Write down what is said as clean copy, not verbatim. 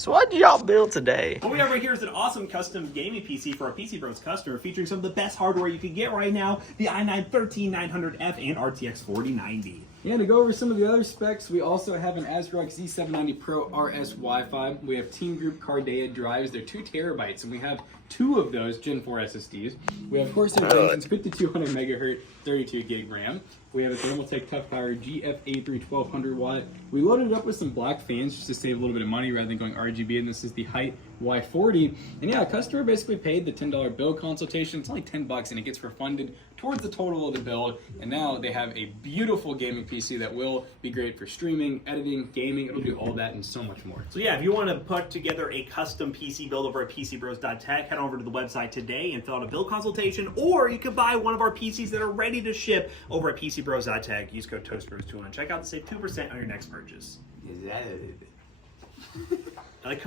So what did y'all build today? What we have right here is an awesome custom gaming PC for our PC Bros customer, featuring some of the best hardware you can get right now, the i9-13900F and RTX 4090. Yeah, to go over some of the other specs, we also have an ASRock Z790 Pro RS Wi-Fi. We have Team Group Cardea drives. They're 2 terabytes, and we have 2 of those Gen 4 SSDs. We have Corsair Vengeance 5200 megahertz, 32 gig RAM. We have a Thermaltake Tough Power GFA3 1200 watt. We loaded it up with some black fans just to save a little bit of money rather than going RGB, and this is the Height Y40. And yeah, a customer basically paid the $10 build consultation. It's only $10 and it gets refunded towards the total of the build. And now they have a beautiful gaming PC that will be great for streaming, editing, gaming. It'll do all that and so much more. So yeah, if you want to put together a custom PC build over at PCBros.tech, head over to the website today and fill out a build consultation, or you could buy one of our PCs that are ready to ship over at PCBros.tech. Use code ToastBros2 and check out to save 2% on your next purchase. Is that I like